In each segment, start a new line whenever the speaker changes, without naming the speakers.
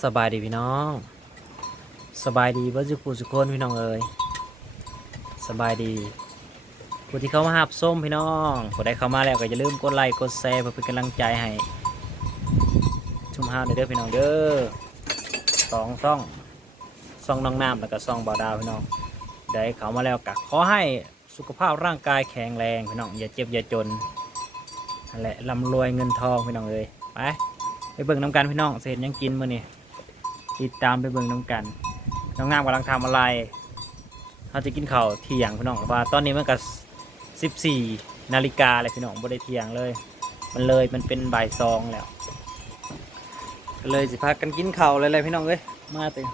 สบายดีพี่น้อง สบายดีเบ่จุกูสุกคนพี่น้องเอ้ยสบายดีผู้ที่เข้ามาหับส้มพี่น้องผู้ใดเข้ามาแล้วก็อย่าลืมกดไลค์กดแชร์เพื่อเป็นกำลังใจให้ชุมห้าวเด้อพี่น้องเด้อสองซ่องซ่องน้องน้ำแล้วก็ซ่องบ่าวดาวพี่น้องได้เข้ามาแล้วก็ขอให้สุขภาพร่างกายแข็งแรงพี่น้องอย่าเจ็บอย่าจนนั่นแหละร่ำรวยเงินทองพี่น้องเอ้ยไปไปเบิ่งน้ำกันพี่น้องเสร็จยังกินมื้อนี่ ติดตามไปเบิ่งน้ำกัน น้องงามกำลังทำอะไรเขาจะกินข้าวเที่ยงพี่น้องว่า ตอนนี้มันก็สิบสี่นาฬิกาเลยพี่น้องบ่ได้เที่ยงเลย มันเลยมันเป็นบ่ายสองแล้วก็เลยสิพากันกินข้าวเลยเลยพี่น้องเอ้ยมาเต็ม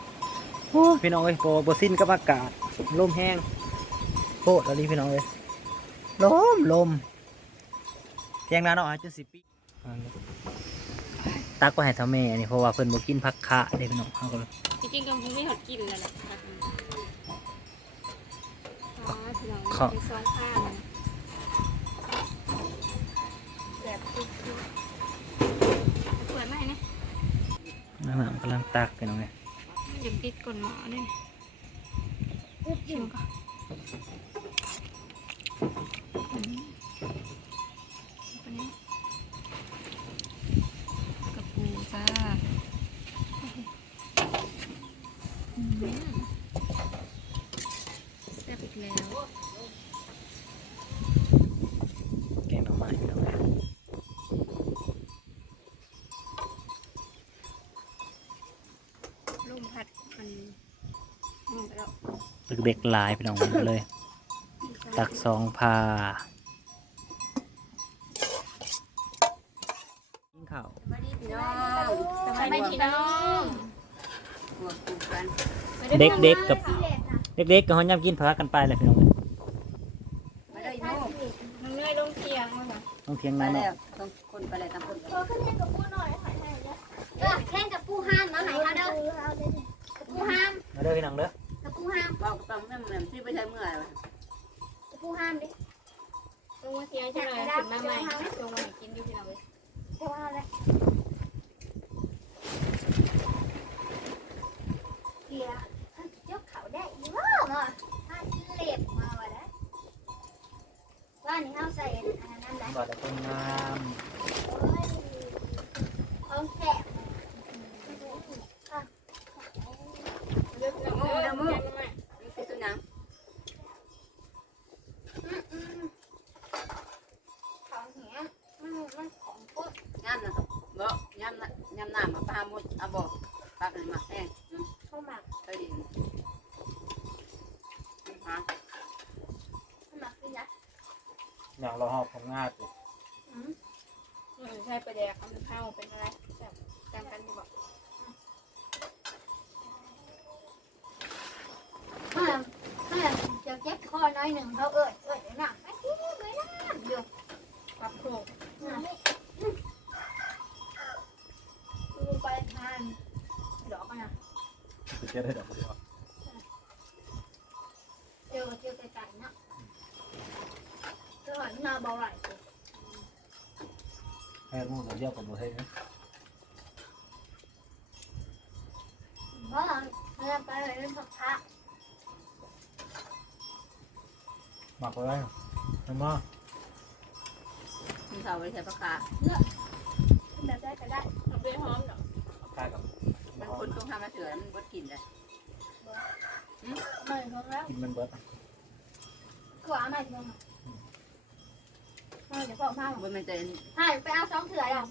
พี่น้องเอ้ยโบโบสิ้นกับอากาศลมแห้งโคตรแล้วนี่พี่น้องเอ้ยลมลมเที่ยงนาเนาะจจะสิบปี ตักไปให้ทำแม่อันนี้เพราะว่าเพิ่นบ่กินผักคะเด้พี่น้องเฮาก็เลย
จริงๆก็ไม่หดกินเลยแหละอ๋อถึงเราไปซ้อนข้างแบบติ๊กๆเปิดไหมนะ
น้ำกำลังตักพี่น้องเอ้ย
มันยังติดก้นหมอเลยชิมก่อนอืมอันนี้กระปูจ้าอืมแซ่บอีกแล้ว
แกงหน่อไม้พี่น้องเอ้ย
ลมพัดมันมุนไปแล้ว
เด็กๆหลายพี่น้องเอ้ยก็เลย ตักสองพากินข้าว
สวัสดีพี่น้อง
สบายดีพี่น้อง
หัวกูกัน
เด็กๆกับเด็กๆกับเฮายามกินพากันไปเลยพี่น้องเอ้ย
มาเลยน้อง
น้องเนยลงเตียงมาค่ะ
ต้องเที่ยง
มา
นา
แล้
เนาะ
วต้องคนไปเลยตามคน
เออแข่งกับปูห้ามมาไหนคะเด้อกับปูห้าม
มาเด้อพี่น้องเด้อ
กับปูห้าม
บ อกต้องนั่นเหมือนที่ไม่ใช่เมื่อไหร่
กับปูห้ามดิ
ลงมาเสียใช่ไหมขึ้นมาใหม่ลงมากินอยู่พี่น้องเลย
จะ
ห้า
มเลย
เจะได้
ดอกเดียว
เจอเจอไก่ๆนะเจอหอยนาเบาไหล
ให้หมูเราเยอะกว่าบ่เฮ็ดนะ
เพราะเราเราไปเล่นผักพระ
หมักไว้ทำมา
คุณสาวไปใช้ปลาคา
แบบได้ก็ได้
เอาไปหอมเนาะ
ใกล้กับ
มัน คนต้องทำมาเถื่อนมันบดกินเลย
ไม่ท้องแล้ว
กินมันเบิด
ก็เอาไม่ท้องเดี๋ยวบอกมา
บนมันจะ
ใช่ไปเอาสองเถื่อหรอก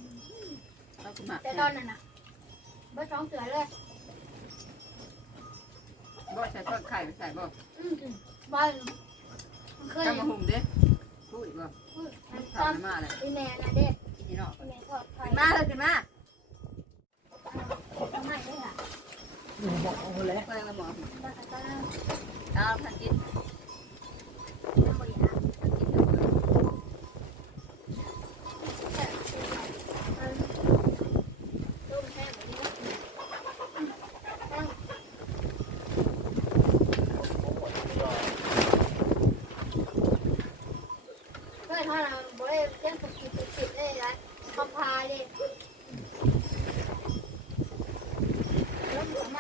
ต้องหมัก
แต่ตอนนั้นน่ะเบอร์สองเถื่อเลย
บอกใส่ทอดไข่ใส่บอก
อืมบอลเคย
ต้องมาหุ่มดิพูดอีกบอก
ต
ข้า
อ
วนมาเลย
พี่แม่น่ะเด็ก
กินเนาะ
พี่แม่ทอดไข่
ขึ้นมาเลยขึ้นมา
ทำไมด้วยล่ะ
บอกเอาแล้ว
เพื่อนละหมอบ้านก็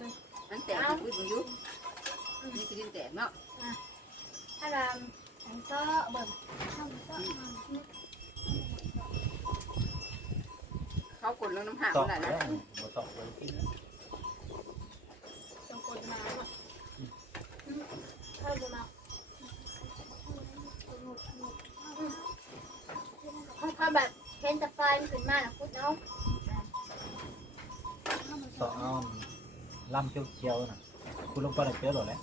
เลย
อันแตกจะพูดบ่อยู่นี่คือดินแตกเนาะ
ถ้าเราแข่งซ้อเบิ่งทำซ้อมา
เขากดลงน้ำหาง
ตอก
นั่นแห
แล้
ละ
วบ่ตอกเลยกินนะ
จงกดน้ำอะ
เข้าบะหมักเขาแบบเห็นแต่ไฟมันขึ้นมาแล้วพุดเนาะ
ตอกเอาลำเขียวๆน่ะคุณลงไปแล้วเจอหรอแล้ว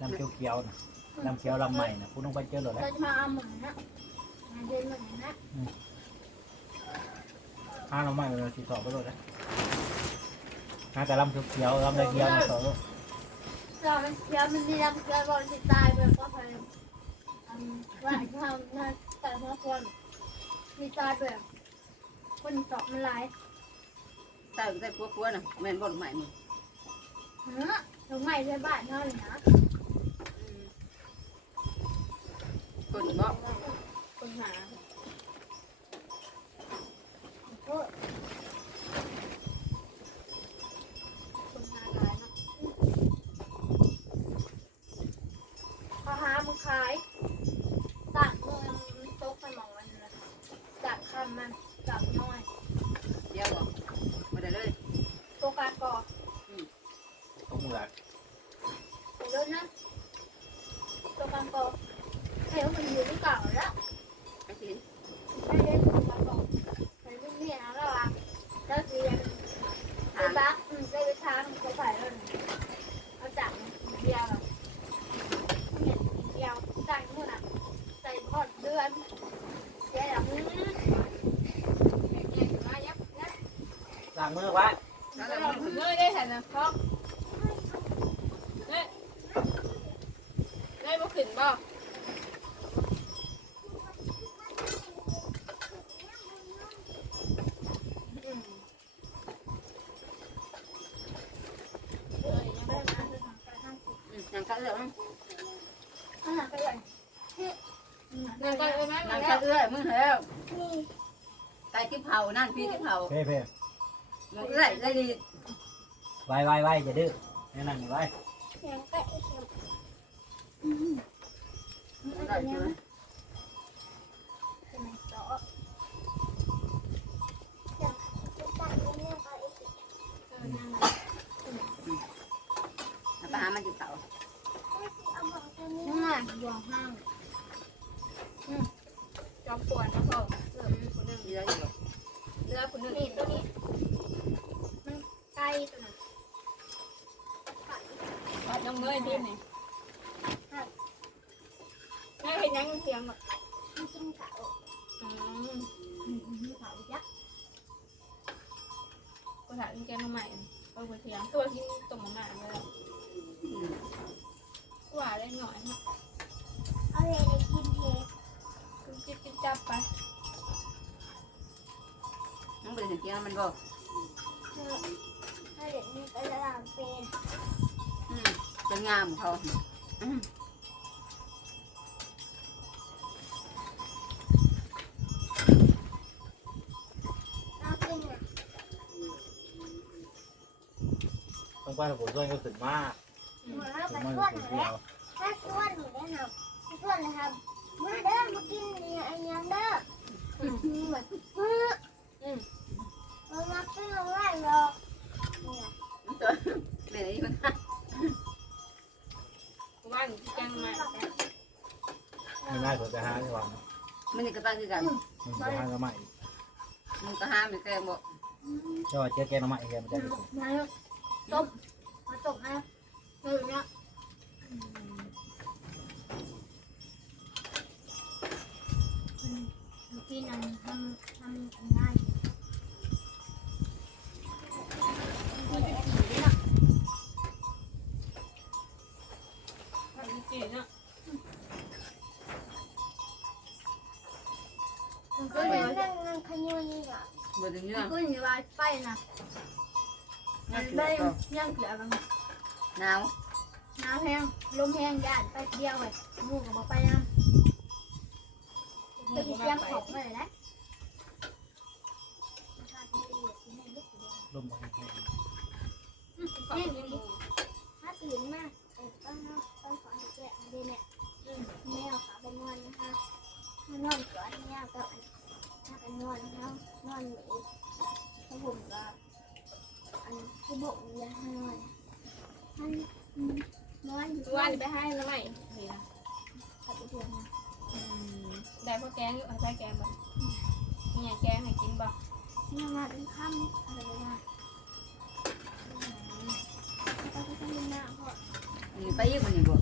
ลำเขียวๆน่ะลำเขียวลำใหม่น่ะคุณลงไปเจอหรอแล้ว
เราจะมาเอาหมูนะมาเดินหมูนะ
ห้าลำใหม่เราติดต่อไปเลยนะหาแต่ลำเขียวๆลำเขียวๆมาต่อเลย
เรามันเคี้ยวมันมีน้ำเกลือบอลสิตายแบบว่าพยว่าที่ทำน่าแต่เมื่อคนมีตายแบบคนตอบมันหลาย
ใต้ใต้ปัวๆน่ะแม่นบ่ใหม่มึง
เฮ้ยถึงใหม่ใช่บ้านเท่าเลยนะ
กดบ่
คนหา
โอ้ย
คนหาหลายเนาะ
พอหามึงขายตักมือมันตกสมองมันนะตักคำมันตักน้อย
เดี๋ยวบ่บ่ได้เลย
ตัวการก่อ
ต้องเหลือ
ไปเลยนะตัวการก่อเฮ้ยมันอยู่ที่เก่าแล้ว
ไอ้สิ
ไม่ได้ตัวการก่อแต่ไม่มีนะแล้วอะแล้วเรียน
หา
ไปบักอืมได้ไปทางเขาไปแล้วนี่เอาจากเดียวอะเห็นเดียวจากนู่นอะใส่พ อดเดือนเสียแล้วอืม
แม่แก่มายับยับ
ล้างมือไว้
แล้ว
เรา
เรา
ถึงเลยได้เห็นนะพ่อเน่เน่บ่ขึ้นบ่
เออยังไม่ได้มาเลยทางทางสุด
อืมยังเขาเอื้อม
อ่าไปเลย อืม
เน่ก็เลยแม่
ยั
มางแล้
เขา
ว
เอื้อมึงแล้ว
นี่
ใต้ที่เผานั่นพี่ที่เผา
เพ่เพ่
มึงเอื้อยเลยดิ
ไว้ไว้ไว้อย่าดื้อแน่นั่งไว้
เสียงก็ไอ้เสียงอืมอืม
ได้
อัน
อยู่
นี้
นะ
เป็นไงซอเสียงจะตัดเรื่องเอาไอ้เสียง
เออนั่ง
ไปหามันอยู่เขา
เอาของตัวนี้น่ะดวงห้าง
จอมปวนนะพ่อเออคนหนึ่ง
เยออยู่
เลือคนหนึ่ง
นี่ตัวนี้มันใกล้ตัวนั้น
น้องเมยที่นี่แม่เห็นยังเสียงแบบ
มันกินเขา
อืม
อืมอืมเขายักษ์
คนถามแกมาใหม่เออคนเสียงตัวที่ตรงหน้าเลย
อืม
ว่าได้หน่อย
เอ
จิ๊บจิ๊บจับไป
น้องไปเห็นเตียงมันบ่
เออเอาเด็กนี่ไปละลางเป็น
อืมเป็นงามของเขาอืม
เอาเป็นอะ
ต้องไปผมด้วยก็ขึ้นมาก
หมดแล้ว
ขึ้
ไป
นมา
ส่วน
อยู่
ห
ค
นู
นเดี
แล้
ยวว
ถ้าส่วนหนูได้ครับส่วนเลยครับ มาเด้อมากินเนี่ยไอ้ยังเด้ออืมเหมือนอืม
อืม
มามากินอะไรหรอกเนี่ย
ตัวแม่นี่มัน
ว่านแกงม่
ไม่น่าผมจะหาดีกว่า
มันนี่ก็ตั้งคือกัน
มันจะหาก็ใหม่
มันก็ห้ามอยู่แกงบ่
เจ้าเจ๊แกงใหม่แกมันจะ
นาต้มมาต้มนะเออเนี่ย
บ่ถึงเรื่อง
ก็อยู่ว่าไปนะ
น่าเกลี
ได้
ยดก็
ยังเกลือกัน
หนาว
น้ำแห้งลมแห้งย่านไปเดียวเลยมูกับบอกไปนะไปที่เตรียมของมาเลยนะ
ลมบ่แห้ง
นี่นี่ถ้าตื่นมากเออต้องต้องขอให้แกะดีเนี่ยแมวขาไปนอนนะคะนอนก่อนแมวก็ถ้าไป นอนแล้วนอนหนีถ้าผมก็อันที่บอกอย่าให้นอนท่านนอนอยู่
ว่าจะไปให้แล้วไหมดีนะ
ขับไปเที่ยวนะ
อืมได้พวกแกงอยู่เอาใส่แกงบ่นี่ไงแกงให้กินบ่
เนี่ยมาเป็นค่ำอะไรเลยนะไปก็จะมีหน้าพ่อ
นี่ไปอีกมันนี่บ่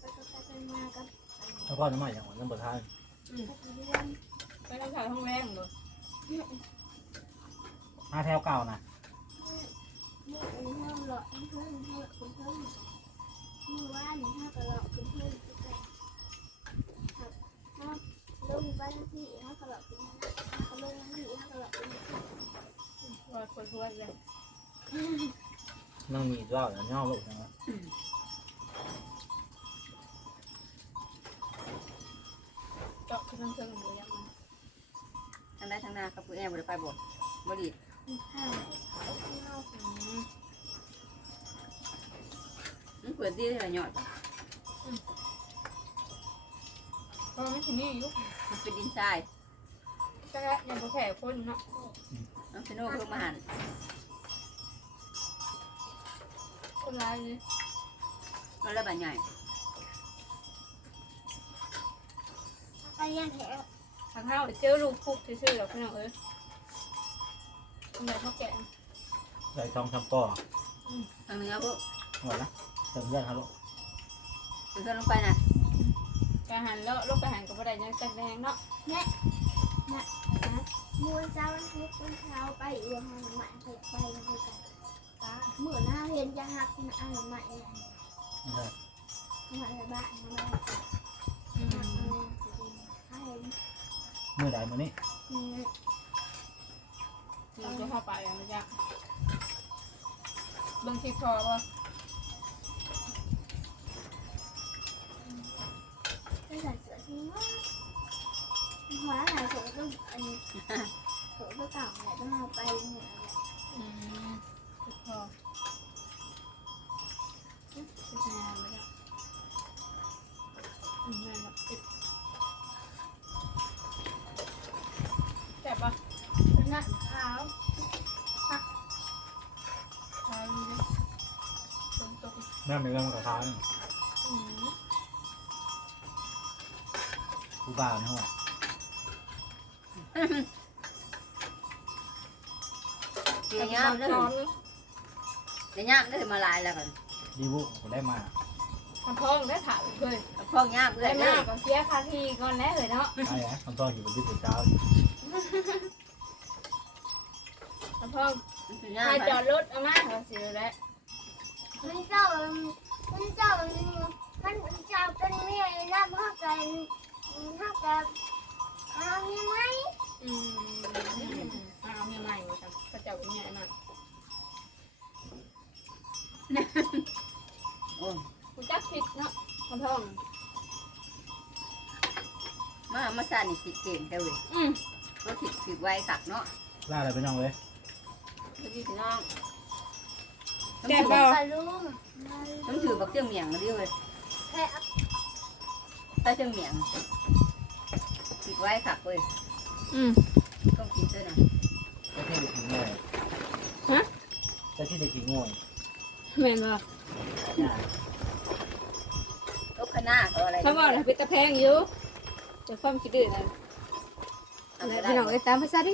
ไปก็จะเป็นมากับ
แล้วก็น้ำมันอย่างหวานน้ำบดทาน
ไปเรียน
ไปต้องถ่ายห้องแรงบ่
ห้าแถวเก่านะ
มืออันนี้ห้องหลอดเพื่อนเพื่อนเพื่อนเพื่อนมือว่าหนึ่งห้ากระหลอกเพื่อนเพื่อนครับครับลงไปที่ห้ากระหลอกเป็นห้าลงที่ห้ากระหลอกเป็น
ว่าคนทั่วเลย
นั่งมีเหล้าแล้วย่อลูกนะ
เจาะขึ้นเครื่องหมูยังมัน
ทางใดทางหน้ากับผู้แอบ่ได้ไปบ่บ่ดี
ห้าเอาข้างนอก
อืม
มันเปิดดีเลยหยอด
เพราะมันถึงนี่อยู่
มันเป็นดินทราย
ก็แล้วยังบ่แค่คนเนาะ
น้องซิโน่เพิ่งมาหัน
คนร้ายเลย
มันแล้วบัดใหญ่
ไปยันแถว
ทางเฮาเจอลูกพุกซื่อๆหรอกพี่น้องเอ้ยทำไมเขาแกะ
ใส่ทองชำป้อ
ทางเหนือพวก
หมดละเติมเลือดครับลูก
เพิ่นลงไปน่ะ
กระหันแล้วลูกกระหันก็บ่ได้ยังจักแดงเนาะ
มูลเช้าวันพุธวันเช้าไปเอื้อมหาหมาไปไปกันไปกันตาเมื่อหน้าเห็นจะหักนะอ่านหมาเนี่ย
นี่ครับ
หมาในบ้านมา
อื
หัก
ม
เลยให้
มือใดมือนี้
อืม
มันจะเข้าไปอะมันจะเบิ่งคลิปพอบ่
ไม่ใส่เสื้อที่ว่าหัวหลายผมก็อันนี้ผมก็เก่าแหละต้องเอาไปเหมือน
อืมคลิปพอคลิปงานไม่ได้อืมงานแบบคลิปแซ่บปะ
หน้าขาว
ทานเลยฝ นตก
แม่เป็นเรื่องกระทาน
อืม
กูบ้าเนี่ยว่ะ
เกี่ยวยามเด้อ
ร้อนเลย
เกี่ยวยามเด้อมาหลายแล้วกัน
ดีบุผมได้มา
ทำท้องได้ถ่ายเลย
พ้องยามเด้
ได้
อ
มา
เด้อก
ก็เสียค่าที่ก่อนแล้วเลยเนาะ
ไอ้แอ๊คำต้อนอยู่บนที่สุดเจ้า
ทำท้อง
มันเป็นยาม
ให้
ไป
จอดรถเอามาเอาสิแล้ว
มันเจ้ามันเจ้ามันมันเจ้าเป็นเมียน้ำหักกันหักกันเอายังไง
อืมเอาเมียใหม่มาครับกระเจ้าเป็นใหญ่มาก
โอ้ย
กูจักผิดเนาะทำท้อง
มามาซ่านี่สิเก่งแท้เว้ย
อืม
ก็ผิดผิดไว้คักเนาะ
ล่าอะไรไปน้องเลย
พี่พี่น้อง
แซ่บ
ป
เปล่า
ลาลุง
ต้องถือบักเจ้าเหมียงดิเว้ย
แค่
ตาเจ้าเหมียงผิดไว้คักเว้ย
อืม
ต้องผิดด้วยนะ
เจ้าที่เด็กขี้งวย
ฮะ
เจ้าที่เด็กขี้งวย
แม่นบ่
ตกขนาเขาอะไร
ถ้าว่าน่ะเป็นตะแพงอยู่จะฟ้อมคิดดื้อนั่น
ทำไม่ได้
พี่น้องเอ้ยตามภาษาดิ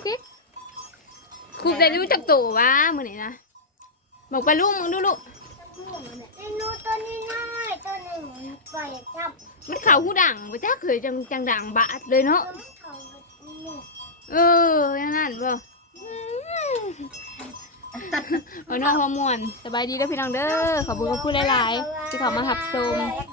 คูได้รู้จักตัวว่ามื้อนี้นะ บอกไปลูกมึงดูลูก
ไอ้นูตัวนี้น้อยตัวหนึ่งปล่อยจับ
มันเข่าหูดังบ่จ้าเคยจังจังดังบาดเลยเนาะ
ตัวมันเขาหมด
เอออย่างนั้นบ่เอาน้องฮอร์โมนสบายดีเด้อพี่น้องเด้อขอบคุณขอบคุณหลายๆที่เขามาหับชม
แรก